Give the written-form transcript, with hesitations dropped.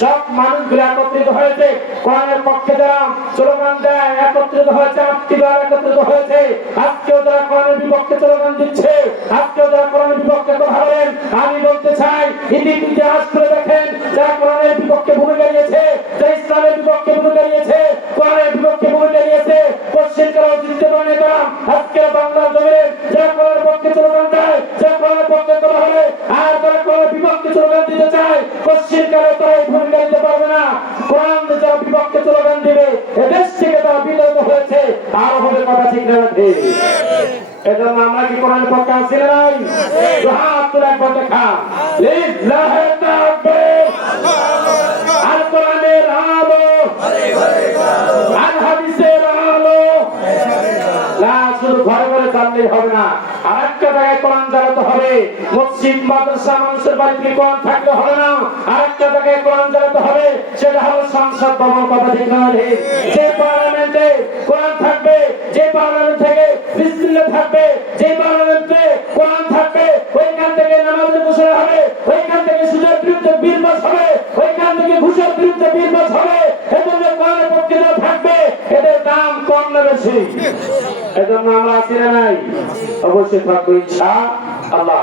সব মানুষগুলো একত্রিত হয়েছে কোরআনের পক্ষে যারা স্লোগান দেয়, একত্রিত হয়েছে, একত্রিত হয়েছে। আজকেও যারা কোরআনের বিপক্ষে স্লোগান দিচ্ছে, আজকেও যারা কোরআনের বিপক্ষে কথা বলেন, আমি বলতে চাই ইতিহাস করে দেখেন, যারা কোরআনের বিপক্ষে ভূমিকা নিয়েছে, যারা ইসলামের বিপক্ষে ভূমিকা নিয়েছে, কোরআনের বিপক্ষে ভূমিকা নিয়েছে, পশ্চিমকাল ঐতিহ্যবাহী নেতা আজকে বাংলার জমিনে যারা কোরআনের পক্ষে স্লোগান দেয়, যারা কোরআনের পক্ষে কথা বলে, আর যারা কোরআনের বিপক্ষে স্লোগান দিতে চায়, পশ্চিমকালে তারা এই ভূমিকা নিতে পারবে না। কোরআন যারা বিপক্ষে স্লোগান দিবে, এদেশ থেকে তারা বিতাড়িত হয়েছে, আর হবে কথা ঠিক না রাখে। এজন্য আমরা কি কোরআনের পক্ষে আছি না নাই? হাত তুলে একবার দেখা, লিল্লাহি তাকবীর, আল কোরআনের আলো, আল হাদিসের আলো। না শুধু ঘরে ঘরে জানলেই হবে না, আরেকটা জায়গায় কোরআন জ্বালাতে হবে। মসজিদ, মাদ্রাসা, মানুষের বাড়িতে কোরআন থাকলে হবে না, আরেকটা জায়গায় কোরআন জ্বালাতে হবে, সেটা হলো সংসদ ভবন। কথা ঠিক না? যে পার্লামেন্টে কোরআন থাকবে, যে পার্লামেন্ট থেকে বিসমিল্লাহ থাকবে, যে পার্লামেন্টে কোরআন থাকবে, ওইখান থেকে নামাজের ঘোষণা হবে, ওইখান থেকে সুদের বিরুদ্ধে বিল পাস হবে, ওইখান থেকে ঘুষের বিরুদ্ধে বিল পাস হবে। এজন্য কোরআনের পক্ষে যারা থাকবে, এদের দাম কম না বেশি? এজন্য আমরা আছি না নাই? অবশ্যই থাকবো ইনশাআল্লাহ।